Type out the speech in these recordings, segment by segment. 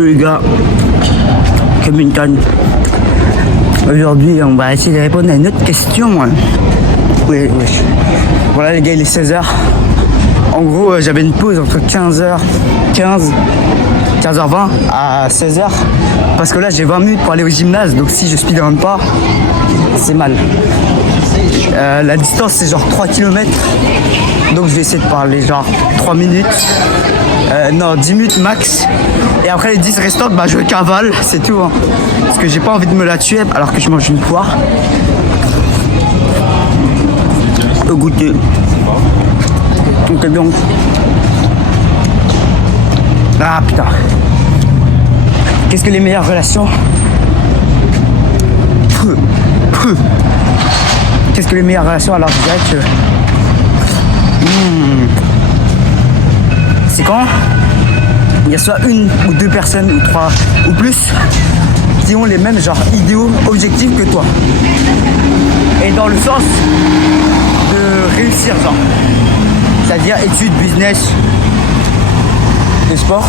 Salut les gars, Kevin. Aujourd'hui, on va essayer de répondre à une autre question. Oui. Voilà les gars, il est 16h. En gros, j'avais une pause entre 15h20 à 16h. Parce que là, j'ai 20 minutes pour aller au gymnase. Donc si je speedrun pas, c'est mal. La distance, c'est genre 3 km. Donc je vais essayer de parler genre 3 minutes. 10 minutes max. Et après les 10 restantes, je cavale, c'est tout. Hein. Parce que j'ai pas envie de me la tuer alors que je mange une poire. Au goûter. Donc bien. Ah putain. Qu'est-ce que les meilleures relations? Qu'est-ce que les meilleures relations? Alors je dirais que c'est quand il y a soit une ou deux personnes ou trois ou plus qui ont les mêmes idéaux, objectifs que toi. Et dans le sens de réussir, c'est-à-dire études, business, le sport.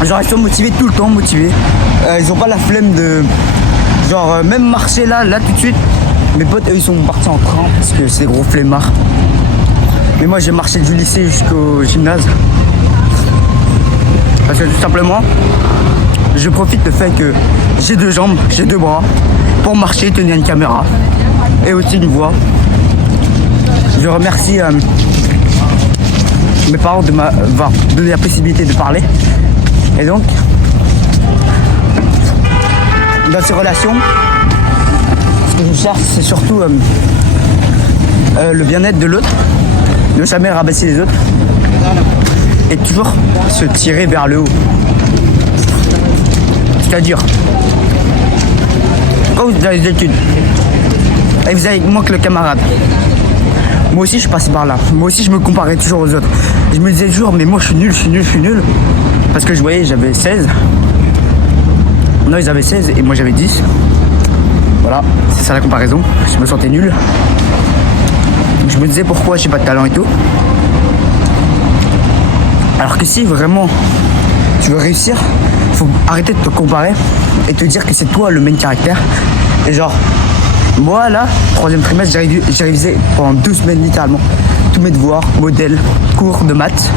Ils sont motivés tout le temps, motivés. Ils ont pas la flemme de même marcher là tout de suite. Mes potes, eux, ils sont partis en train parce que c'est des gros flemmards. Mais moi, j'ai marché du lycée jusqu'au gymnase. Parce que tout simplement, je profite du fait que j'ai 2 jambes, j'ai 2 bras pour marcher, tenir une caméra et aussi une voix. Je remercie mes parents de m'avoir donné la possibilité de parler. Et donc, dans ces relations, ce que je cherche, c'est surtout le bien-être de l'autre, ne jamais rabaisser les autres et toujours se tirer vers le haut. C'est-à-dire, quand vous avez des études et vous avez moins que le camarade, moi aussi je suis passé par là, moi aussi je me comparais toujours aux autres. Je me disais toujours, mais moi je suis nul. Parce que je voyais, j'avais 16. Non, ils avaient 16 et moi j'avais 10. Voilà, c'est ça la comparaison. Je me sentais nul. Je me disais pourquoi j'ai pas de talent et tout. Alors que si vraiment tu veux réussir, faut arrêter de te comparer et te dire que c'est toi le main caractère. Et moi là, 3e trimestre, j'ai révisé pendant 2 semaines littéralement tous mes devoirs, modèles, cours de maths.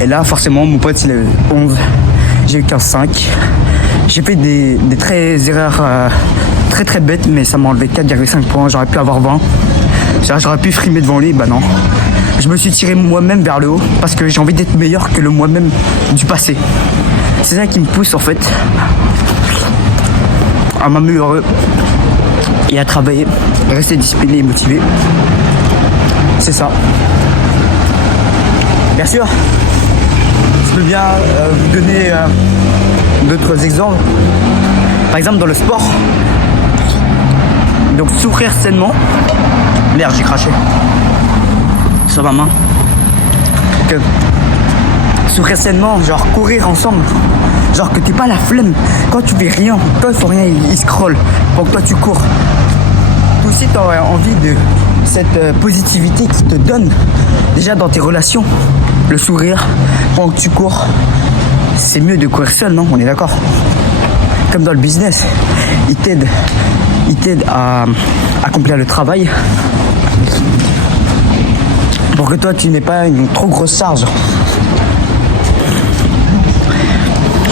Et là, forcément, mon pote, il a eu 11. J'ai eu 15,5. J'ai fait des erreurs très bêtes, mais ça m'a enlevé 4,5 points. J'aurais pu avoir 20. J'aurais pu frimer devant lui, non. Je me suis tiré moi-même vers le haut parce que j'ai envie d'être meilleur que le moi-même du passé. C'est ça qui me pousse, en fait, à m'améliorer et à travailler, rester discipliné et motivé. C'est ça. Bien sûr, je peux bien vous donner d'autres exemples. Par exemple, dans le sport, donc souffrir sainement. Merde, j'ai craché sur ma main. Que souffrir sainement, courir ensemble. Que t'es pas la flemme. Quand tu fais rien, quand il faut rien, il scrolle. Pour que toi tu cours. Toi aussi, t'aurais envie de cette positivité qui te donne déjà dans tes relations. Le sourire, pendant que tu cours, c'est mieux de courir seul, non? On est d'accord? Comme dans le business, il t'aide à accomplir le travail pour que toi tu n'aies pas une trop grosse charge.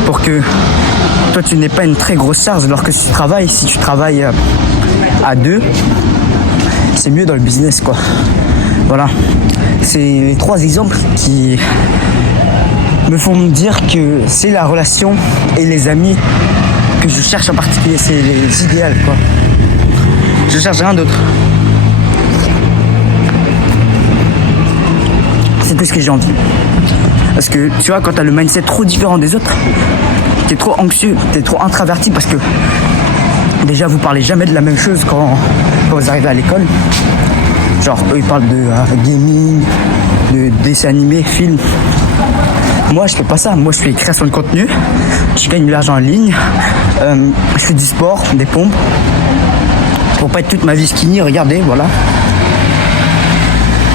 Pour que toi tu n'aies pas une très grosse charge alors que si tu travailles à 2, c'est mieux dans le business, quoi. Voilà, c'est les 3 exemples qui me font me dire que c'est la relation et les amis que je cherche en particulier, c'est les idéaux, quoi. Je cherche rien d'autre. C'est tout ce que j'ai envie. Parce que tu vois, quand t'as le mindset trop différent des autres, t'es trop anxieux, t'es trop introverti parce que déjà vous parlez jamais de la même chose quand vous arrivez à l'école. Eux ils parlent de gaming, de dessins animés, films. Moi je fais pas ça, moi je fais création de contenu, je gagne de l'argent en ligne, je fais du sport, des pompes. Pour pas être toute ma vie skinny, regardez, voilà.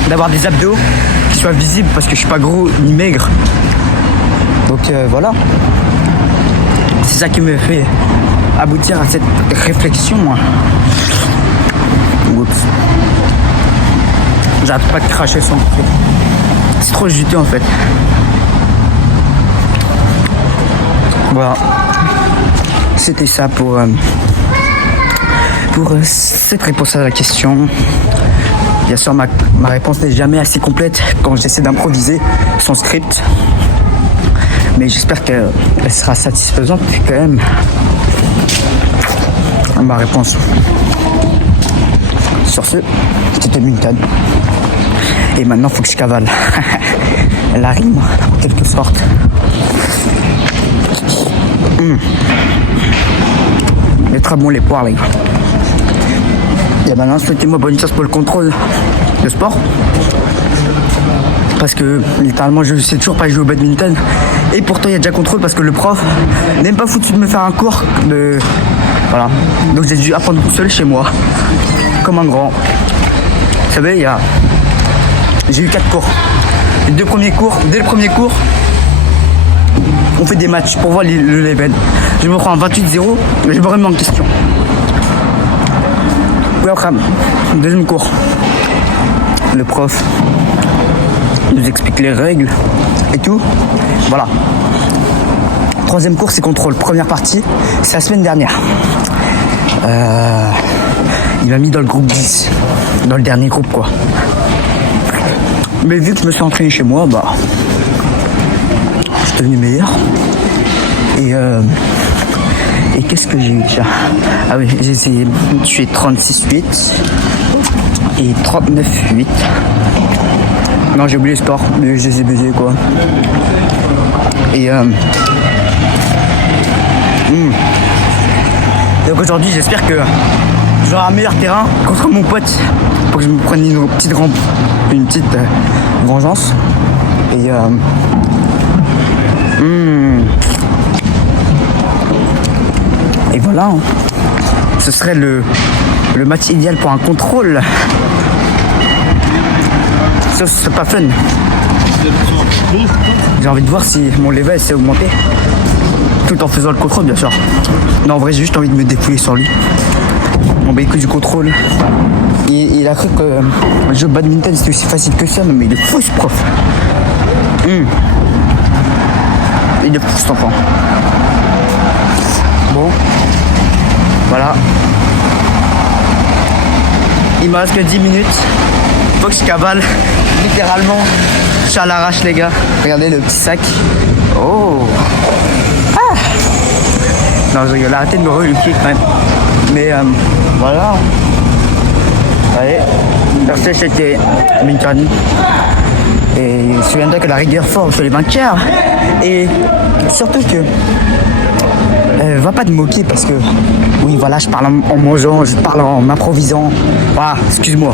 D'avoir des abdos qui soient visibles parce que je suis pas gros ni maigre. Donc Donc voilà. C'est ça qui me fait aboutir à cette réflexion. Oups. J'arrête pas de cracher son truc. C'est trop juteux en fait. Voilà. C'était ça pour cette réponse à la question. Bien sûr, ma réponse n'est jamais assez complète quand j'essaie d'improviser son script. Mais j'espère qu'elle sera satisfaisante quand même. Ma réponse. Sur ce, c'était Milton. Et maintenant, il faut que je cavale. La rime, en quelque sorte. Mais très bon les poires, les gars. Et maintenant, souhaitez-moi bonne chance pour le contrôle de sport. Parce que littéralement, je sais toujours pas jouer au badminton. Et pourtant, il y a déjà contrôle parce que le prof n'aime pas foutu de me faire un cours de. Voilà. Donc, j'ai dû apprendre tout seul chez moi. Comme un grand. Vous savez, j'ai eu 4 cours. Les 2 premiers cours, dès le premier cours, on fait des matchs pour voir le level. Je me prends un 28-0, mais je me remets en question. Welcome. Deuxième cours. Le prof nous explique les règles et tout. Voilà. Troisième cours, c'est contrôle. Première partie, c'est la semaine dernière. Il m'a mis dans le groupe 10. Dans le dernier groupe, quoi. Mais vu que je me suis entraîné chez moi, bah, je suis devenu meilleur. Et qu'est-ce que j'ai eu déjà? Ah oui, j'ai essayé. Je suis 36-8 et 39-8. Non, j'ai oublié le sport, mais je les ai baisés, quoi. Et donc aujourd'hui, j'espère que j'aurai un meilleur terrain contre mon pote pour que je me prenne une petite vengeance. Et et voilà, hein. Ce serait le match idéal pour un contrôle. Ça, ce serait pas fun. J'ai envie de voir si mon level s'est augmenté. Tout en faisant le contrôle, bien sûr. Non, en vrai, j'ai juste envie de me dépouiller sur lui. Bon, bah écoute, du contrôle. Il a cru que le jeu de badminton c'était aussi facile que ça, mais il est fou ce prof. Il est fou cet enfant. Bon. Voilà. Il me reste que 10 minutes. Faut que je cavale. Littéralement. Je suis à l'arrache, les gars. Regardez le petit sac. Oh. Ah. Non, je rigole. Arrêtez de me reluquer quand même. Mais voilà. Allez. Merci, c'était Milton. Et souviens-toi que la rigueur forme sur les vainqueurs. Et surtout que va pas te moquer parce que oui voilà, je parle en mangeant, je parle en m'improvisant. Voilà, excuse-moi.